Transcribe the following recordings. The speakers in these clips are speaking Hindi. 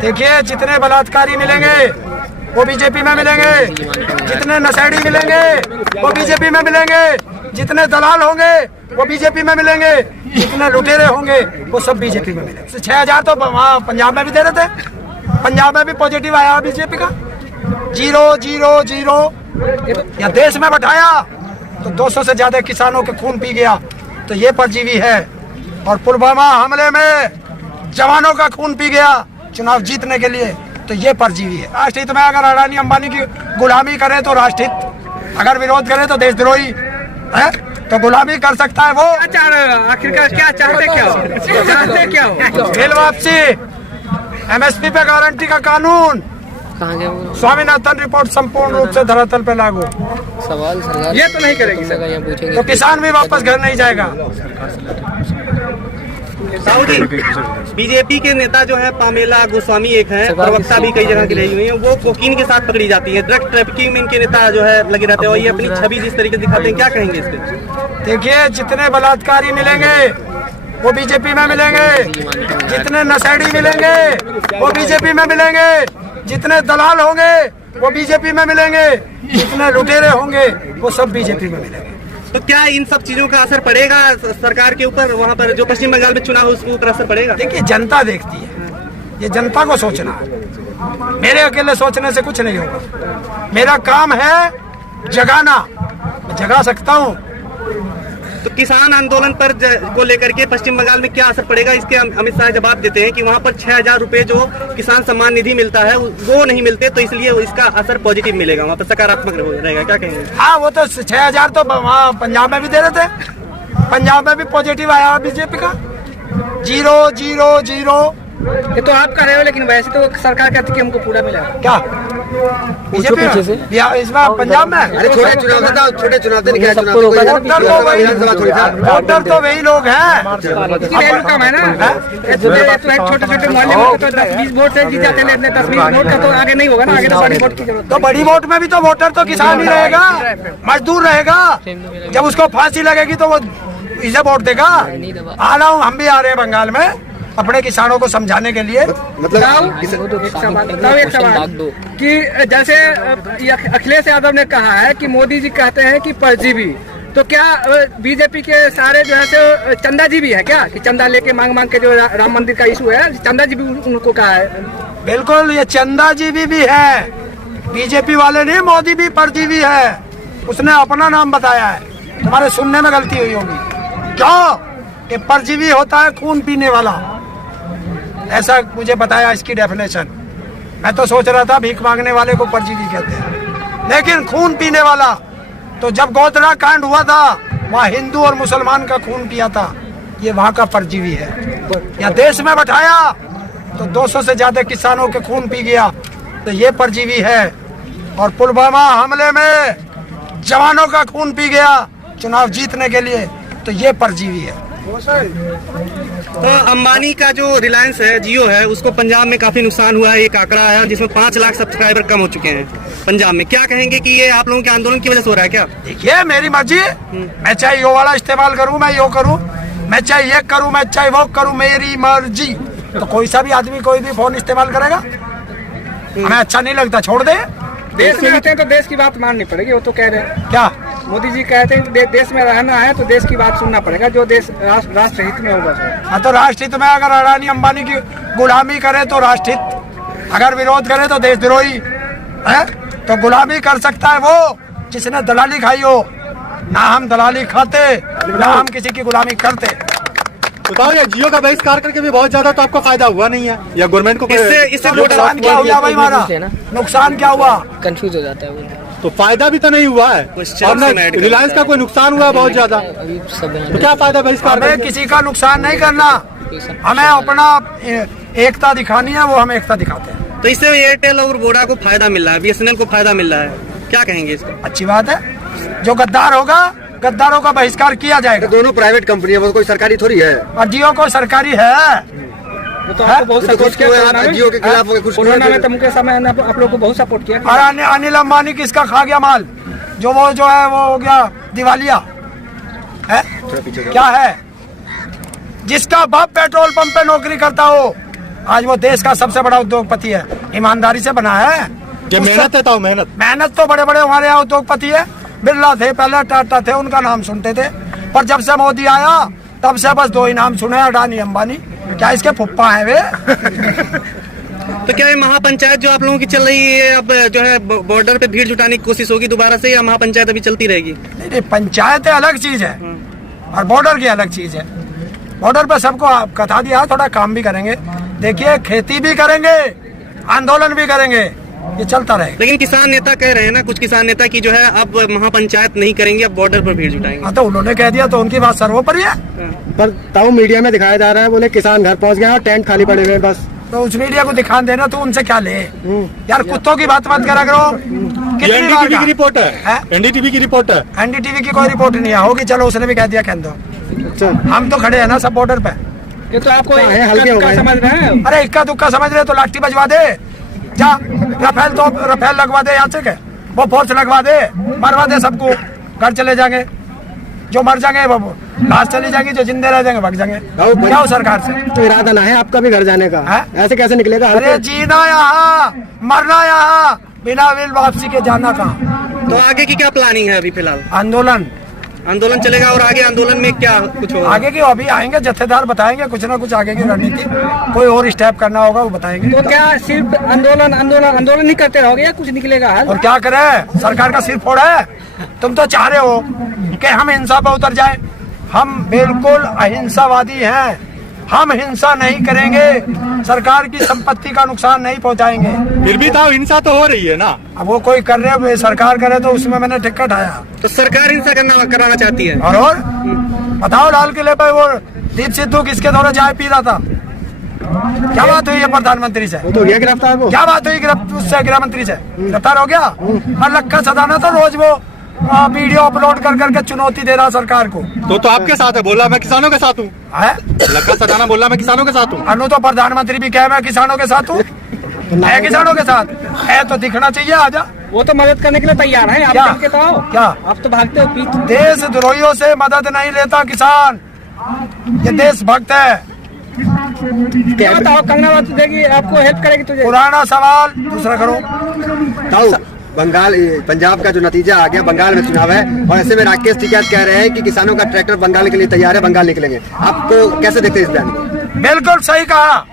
देखिए जितने बलात्कारी मिलेंगे वो बीजेपी में मिलेंगे, जितने नशेड़ी मिलेंगे वो बीजेपी में मिलेंगे, जितने दलाल होंगे वो बीजेपी में मिलेंगे, जितने लुटेरे होंगे वो सब बीजेपी में मिलेंगे। 6000 तो वहाँ पंजाब में भी दे रहे थे, पंजाब में भी पॉजिटिव आया बीजेपी का 0-0-0। या देश में बैठाया तो 200 से ज्यादा किसानों के खून पी गया, तो ये परजीवी है। और पुलवामा हमले में जवानों का खून पी गया चुनाव जीतने के लिए, तो ये परजीवी है। राष्ट्रहित में अगर अडानी अंबानी की गुलामी करे तो राष्ट्रहित, अगर विरोध करे तो देशद्रोही है, तो गुलामी कर सकता है वो। आखिरकार क्या चाहते क्या हो? खेल वापसी, MSP पे गारंटी का कानून, स्वामीनाथन रिपोर्ट संपूर्ण रूप से धरातल पे लागू। सवाल सरकार ये तो नहीं करेगी तो किसान भी वापस घर नहीं जाएगा। साहू जी, बीजेपी के नेता जो है पामेला गोस्वामी एक है, प्रवक्ता भी कई जगह की रही हुई है, वो कोकीन के साथ पकड़ी जाती है, ड्रग ट्रैफिकिंग में इनके नेता जो है लगे रहते हैं और ये अपनी छवि जिस तरीके से दिखाते हैं, क्या कहेंगे इस पे? देखिए जितने बलात्कारी मिलेंगे वो बीजेपी में मिलेंगे, जितने नशेड़ी मिलेंगे वो बीजेपी में मिलेंगे, जितने दलाल होंगे वो बीजेपी में मिलेंगे, जितने लुटेरे होंगे वो सब बीजेपी में मिलेंगे। तो क्या इन सब चीजों का असर पड़ेगा सरकार के ऊपर, वहाँ पर जो पश्चिम बंगाल में चुनाव उसके ऊपर असर पड़ेगा? देखिए जनता देखती है, ये जनता को सोचना है, मेरे अकेले सोचने से कुछ नहीं होगा। मेरा काम है जगाना, मैं जगा सकता हूँ। तो किसान आंदोलन पर को लेकर के पश्चिम बंगाल में क्या असर पड़ेगा, इसके अमित शाह जवाब देते हैं कि वहाँ पर 6000 रुपए जो किसान सम्मान निधि मिलता है वो नहीं मिलते, तो इसलिए इसका असर पॉजिटिव मिलेगा, वहाँ पर सकारात्मक रहेगा, क्या कहेंगे? हाँ वो तो 6000 तो वहाँ पंजाब में भी दे रहे थे, पंजाब में भी पॉजिटिव आया बीजेपी का 0-0-0। ये तो आप कर रहे हो, लेकिन वैसे तो सरकार कहती है कि हमको पूरा मिला। क्या बीजेपी इसमें पंजाब में? अरे छोटे चुनाव थे, वोटर तो वही लोग हैं। वैल्यू कम है ना, छोटे छोटे मोहल्ले में तो 10-20 वोट से जीत जाते हैं, 10-20 वोट का तो आगे नहीं होगा ना, आगे तो बड़ी वोट की जरूरत। तो बड़ी वोट में भी तो वोटर तो किसान ही रहेगा, मजदूर रहेगा। जब उसको फांसी लगेगी तो वो इसे वोट देगा। आ रहा हूँ, हम भी आ रहे हैं बंगाल में अपने किसानों को समझाने के लिए। मतलब एक सवाल कि जैसे अखिलेश यादव ने कहा है कि मोदी जी कहते हैं कि परजीवी, तो क्या बीजेपी के सारे जो है तो चंदा जी भी है क्या, कि चंदा लेके मांग के जो राम मंदिर का इशू है, चंदा जी भी उनको कहा है? बिल्कुल, ये चंदा जी भी है, बीजेपी वाले नहीं, मोदी भी परजीवी है, उसने अपना नाम बताया है। तुम्हारे सुनने में गलती हुई होगी। क्यों? ये परजीवी होता है खून पीने वाला, ऐसा मुझे बताया इसकी डेफिनेशन। मैं तो सोच रहा था भीख मांगने वाले को परजीवी कहते हैं, लेकिन खून पीने वाला। तो जब गोधरा कांड हुआ था वहाँ हिंदू और मुसलमान का खून पिया था, ये वहाँ का परजीवी है। या देश में बैठाया तो 200 से ज्यादा किसानों के खून पी गया, तो ये परजीवी है। और पुलवामा हमले में जवानों का खून पी गया चुनाव जीतने के लिए, तो ये परजीवी है। तो अंबानी का जो रिलायंस है, जियो है, उसको पंजाब में काफी नुकसान हुआ है, एक आंकड़ा आया जिसमें 5 लाख सब्सक्राइबर कम हो चुके हैं पंजाब में। क्या कहेंगे कि ये आप लोगों के आंदोलन की वजह से हो रहा है क्या? देखिए मेरी मर्जी, मैं चाहे यो वाला इस्तेमाल करूं, मैं यो करूं, मैं चाहे ये करूं, मैं चाहे वो करूं, मेरी मर्जी। तो कोई सा भी आदमी कोई भी फोन इस्तेमाल करेगा, हमें अच्छा नहीं लगता, छोड़ दे। देश में रहते हैं तो देश की बात माननी पड़ेगी, वो तो कह रहे हैं। क्या मोदी जी कहते हैं कि देश में रहना है तो देश की बात सुनना पड़ेगा, जो देश राष्ट्र हित में होगा। हाँ तो राष्ट्रहित में अगर अडानी अंबानी की गुलामी करे तो राष्ट्रहित, अगर विरोध करे तो देशद्रोही है, तो गुलामी कर सकता है वो जिसने दलाली खाई हो। ना हम दलाली खाते, ना हम किसी की गुलामी करते। बताओ यार, जियो का बहिष्कार करके भी बहुत ज्यादा तो आपको फायदा हुआ नहीं है, या गवर्नमेंट को इससे नुकसान क्या हुआ भाई? हमारा नुकसान क्या हुआ? कंफ्यूज हो जाता है वो। तो फायदा भी तो नहीं हुआ है, और ना रिलायंस का कोई नुकसान हुआ है बहुत ज्यादा, तो क्या फायदा बहिष्कार? हमें किसी का नुकसान नहीं करना, हमें अपना एकता दिखानी है, वो हम एकता दिखाते हैं। तो इससे एयरटेल और वोडा को फायदा मिल रहा है, BSNL को फायदा मिल रहा है, क्या कहेंगे इसको? अच्छी बात है, जो गद्दार होगा गद्दारों का बहिष्कार किया जाएगा। दोनों प्राइवेट कंपनी है, वो कोई सरकारी थोड़ी है। और जियो को सरकारी है, तो आपको बहुत सपोर्ट किया जियो के खिलाफ कुछ कोरोना में, तो मुकेश अंबानी ने आप लोग को बहुत सपोर्ट किया। और अनिल अंबानी किसका खा गया माल, जो है वो हो गया दिवालिया है। क्या है? जिसका बाप पेट्रोल पंप पे नौकरी करता हो, आज वो देश का सबसे बड़ा उद्योगपति है, ईमानदारी से बना है। ये मेहनत है तो मेहनत तो बड़े बड़े हमारे यहाँ उद्योगपति है, बिरला थे पहले, टाटा थे, उनका नाम सुनते थे, पर जब से मोदी आया तब से बस दो ही नाम सुने, अडानी अंबानी। क्या इसके फुप्पा है वे? तो क्या ये महापंचायत जो आप लोगों की चल रही है, अब जो है बॉर्डर पे भीड़ जुटाने की कोशिश होगी दोबारा से, या महापंचायत अभी चलती रहेगी? नहीं, पंचायत अलग चीज है और बॉर्डर की अलग चीज है। बॉर्डर पे सबको कथा दिया, थोड़ा काम भी करेंगे। देखिए, खेती भी करेंगे, आंदोलन भी करेंगे, ये चलता रहेगा। लेकिन किसान नेता कह रहे हैं ना, कुछ किसान नेता की जो है अब महापंचायत नहीं करेंगे, अब बॉर्डर पर भीड़ जुटाएंगे। हाँ, तो उन्होंने कह दिया तो उनकी बात सर्वोपरि है। पर ताऊ मीडिया में दिखाया जा रहा है, बोले किसान घर पहुंच गए और टेंट खाली पड़े हुए हैं बस। तो उस मीडिया को दिखा देना, तो उनसे क्या ले यार, कुत्तों की बात मत करा करो। कितनी बार एनडीटीवी कहा? की रिपोर्ट है, एनडीटीवी की रिपोर्ट है। एनडीटीवी की कोई रिपोर्ट नहीं है, होगी, चलो उसने भी कह दिया, कह दो। हम तो खड़े हैं ना सब बॉर्डर पे। ये तो आपको हल्के हो गए। समझ रहे हैं। अरे इक्का दुक्का समझ रहे तो लाठी बजवा दे, जा रफेल तो रफेल लगवा दे, यहाँ से वो फोर्स लगवा दे, मरवा दे सबको, घर चले जाएंगे। जो मर जाएंगे वो लाश चली जाएगी, जो जिंदे रह जाएंगे भाग जाएंगे। क्या हो सरकार से? तो इरादा ना है आपका भी घर जाने का? है? ऐसे कैसे निकलेगा? अरे जीना यहाँ, मरना यहाँ, बिना विल वापसी के जाना कहाँ। तो आगे की क्या प्लानिंग है अभी फिलहाल? आंदोलन चलेगा, और आगे आंदोलन में क्या कुछ होगा? आगे की अभी आएंगे जत्थेदार, बताएंगे कुछ ना कुछ आगे की रणनीति, कोई और स्टेप करना होगा वो बताएंगे। तो क्या सिर्फ आंदोलन ही करते रहोगे या कुछ निकलेगा हाल? और क्या करे, सरकार का सिर फोड़ है। तुम तो चाह रहे हो कि हम हिंसा पर उतर जाए, हम बिल्कुल अहिंसावादी हैं, हम हिंसा नहीं करेंगे, सरकार की संपत्ति का नुकसान नहीं पहुंचाएंगे। फिर भी ताऊ हिंसा तो हो रही है ना। अब वो कोई कर रहे हो, सरकार करे तो उसमें मैंने टिकट आया। तो सरकार हिंसा कराना चाहती है। और बताओ, लाल किले पे वो दीप सिद्धू किसके दौरे चाय पी रहा था? क्या बात हुई है प्रधानमंत्री से? वो तो गया गिरफ्तार। वो क्या बात हुई उससे, गृह मंत्री से गिरफ्तार हो गया? और लक्का सदाना तो रोज वो वीडियो अपलोड कर करके चुनौती दे रहा सरकार को। तो आपके साथ है, बोला मैं किसानों के साथ हूँ। लक्का सदाना बोला मैं किसानों के साथ हूँ। अनु तो प्रधानमंत्री भी कहे मैं किसानों के साथ हूँ, है किसानों के साथ है तो दिखना चाहिए। आजा, वो तो मदद करने के लिए तैयार है। आप क्या? चल के तो आओ। क्या? आप तो भागते हो पीछे। देशद्रोहियों से मदद नहीं लेता किसान, ये देशभक्त है। क्या बताओ, कंगना राउत देगी आपको, हेल्प करेगी तुझे? पुराना सवाल दूसरा करो। ताऊ बंगाल पंजाब का जो नतीजा आ गया, बंगाल में चुनाव है और ऐसे में राकेश टिकैत कह रहे हैं कि किसानों का ट्रैक्टर बंगाल के लिए तैयार है, बंगाल निकलेंगे। आपको कैसे देखते हैं इस बयान को? बिल्कुल सही कहा,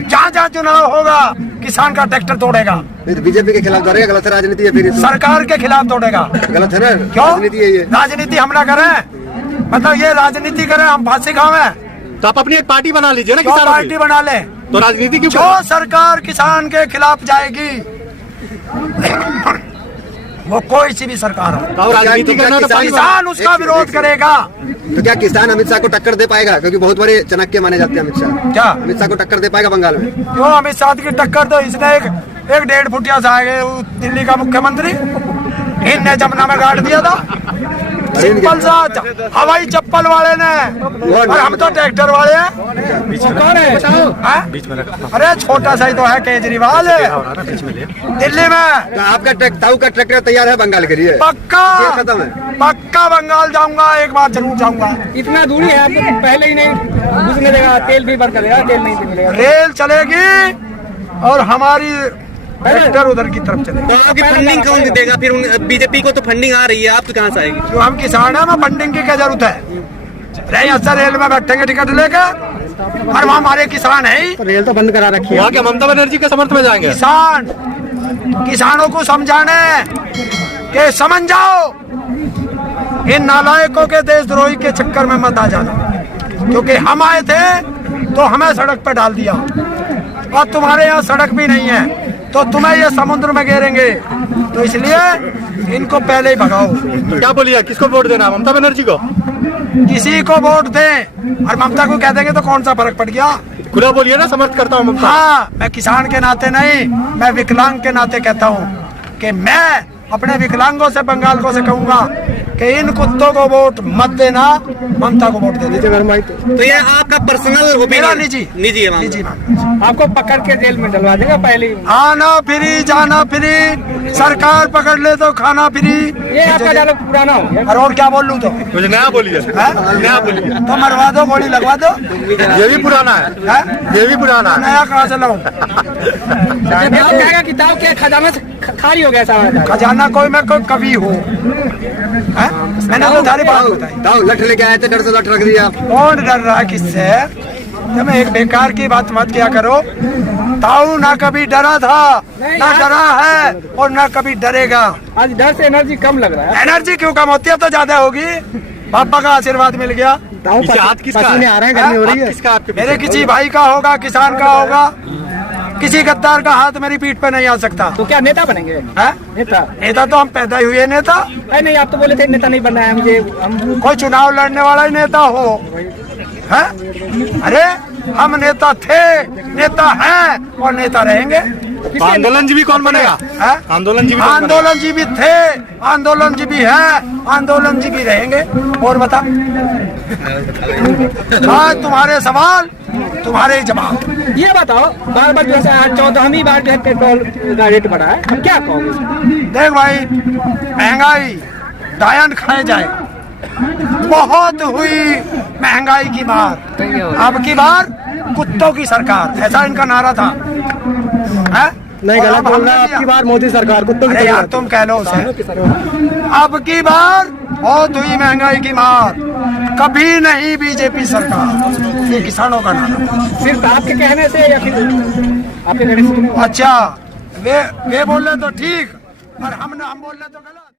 जहाँ जहाँ चुनाव होगा किसान का ट्रैक्टर तोड़ेगा। नहीं तो बीजेपी के खिलाफ दौड़ेगा, गलत राजनीति है फिर। सरकार के खिलाफ तोड़ेगा। गलत है ना, क्यों? राजनीति है ये। राजनीति हम ना करें, मतलब ये राजनीति करें, हम फांसी खावे। तो आप अपनी एक पार्टी बना लीजिए ना क्यों किसानों पार्टी की। बना ले? तो राजनीति क्यों? जो सरकार किसान के खिलाफ जाएगी, वो कोई सी भी सरकार हो, ताऊ राजनीति करना तो पार्टी बना- किसान उसका विरोध करेगा। तो क्या किसान अमित शाह को टक्कर दे पाएगा? क्योंकि बहुत बड़े चाणक्य माने जाते हैं अमित शाह। क्या अमित शाह को टक्कर दे पाएगा बंगाल में? क्यों अमित शाह की टक्कर? तो इसने एक 1.5 फुटिया सा है दिल्ली का मुख्यमंत्री, इनने जमुना में गाड़ दिया था, सिंपल सा हवाई चप्पल वाले ने, और हम तो ट्रैक्टर वाले हैं। कौन है हैं? अरे छोटा सा ही तो है केजरीवाल दिल्ली में। तो आपका ताऊ का ट्रैक्टर तैयार है बंगाल के लिए? पक्का ये खत्म है। पक्का बंगाल जाऊंगा, एक बार जरूर जाऊंगा। इतना दूरी है, आपको पहले ही नहीं घुसने देगा, तेल भी बंद कर देगा, तेल नहीं मिलेगा। रेल चलेगी और हमारी ट्रैक्टर उधर की तरफ चलेगी। तो आपकी फंडिंग कौन देगा फिर? बीजेपी को तो फंडिंग आ रही है, आप तो कहाँ से आएगी? जो हम किसान है, हमें फंडिंग की क्या जरूरत है? रही अच्छा रेल में बैठेंगे टिकट लेके, और वहाँ हमारे किसान है ही। तो रेल तो बंद करा रखी है। वहाँ क्या ममता बनर्जी के समर्थन में जाएंगे? किसानों को समझाने के समझ जाओ, इन नालायकों के देशद्रोही के चक्कर में मत आ जाना, क्योंकि हम आए थे तो हमें सड़क पे डाल दिया, और तुम्हारे यहाँ सड़क भी नहीं है तो तुम्हें ये समुद्र में घेरेंगे। तो इसलिए इनको पहले ही भगाओ। तो क्या बोलिए, किसको वोट देना? ममता बनर्जी को? किसी को वोट दें, और ममता को कह देंगे तो कौन सा फर्क पड़ गया? खुला बोलिए ना, समर्थ करता हूँ ममता। हाँ, मैं किसान के नाते नहीं, मैं विकलांग के नाते कहता हूँ कि मैं अपने विकलांगों से, बंगाल को से कहूंगा कि इन कुत्तों को वोट मत देना, ममता को वोट देना। तो ये आपका पर्सनल मेरा ओपिनियन निजी निजी है मामला। निजी मामला। आपको पकड़ के जेल में डलवा देगा पहले ही। आना फ्री, जाना फ्री, सरकार पकड़ ले तो खाना फ्री। ये आपका डायलॉग पुराना हो गया। और क्या बोल लूं तो कुछ नया बोलिए, नया बोलिए। तो मरवा दो, गोली लगवा दो। ये भी पुराना है, ये भी पुराना है। नया कहाँ से लाऊं? आप कहेगा किताब के खजाना से खाली हो गया सारा। खजाना कोई मैं कोई कवि हूँ, मैंने तो सारी बात बताई। ताऊ लठ लेके आए थे, डर से लठ रख दिया। कौन डर रहा है किससे? जब एक बेकार की बात मत किया करो। ताऊ ना कभी डरा था, ना डरा है और ना कभी डरेगा। आज डर से एनर्जी कम लग रहा है। एनर्जी क्यों कम होती है? तो ज्यादा होगी। पापा का आशीर्वाद मिल गया। पीछे हाथ किसका है? आ रहे हैं, गर्मी हो रही है। किसका आपके पीछे? मेरे किसी भाई का होगा, किसान का होगा। किसी गद्दार का हाथ मेरी पीठ पे नहीं आ सकता। तो क्या नेता बनेंगे? है? नेता? नेता तो हम पैदा ही हुए नेता। नहीं, आप तो बोले थे नेता नहीं बनना है मुझे। हम कोई चुनाव लड़ने वाला ही नेता हो है? अरे हम नेता थे, नेता हैं और नेता रहेंगे। आंदोलन जीवी कौन बनेगा? है? आंदोलन जीवी आंदोलन जीवी थे, आंदोलन जीवी है, आंदोलन जीवी रहेंगे। और बता, आज तुम्हारे सवाल, तुम्हारे जवाब। ये बताओ, बार बार जो है 14वीं बार जो है पेट्रोल का रेट बढ़ा है, अब क्या कहोगे? देख भाई, महंगाई डायन खाए जाए, बहुत हुई महंगाई की मार। अब की बार कुत्तों की सरकार, ऐसा इनका नारा था। है? नहीं, और गलत अब बोल हमने रहा है। दिया। आपकी बार मोदी सरकार कुत्तों की अरे यार सरकार। तुम कह लो उसे। अब की बार बहुत हुई महंगाई की मार, कभी नहीं बीजेपी सरकार। ये किसानों का नारा। सिर्फ आपके कहने से या फिर आपके कहने से? अच्छा, वे बोल रहे तो ठीक, और हम बोल रहे तो गलत।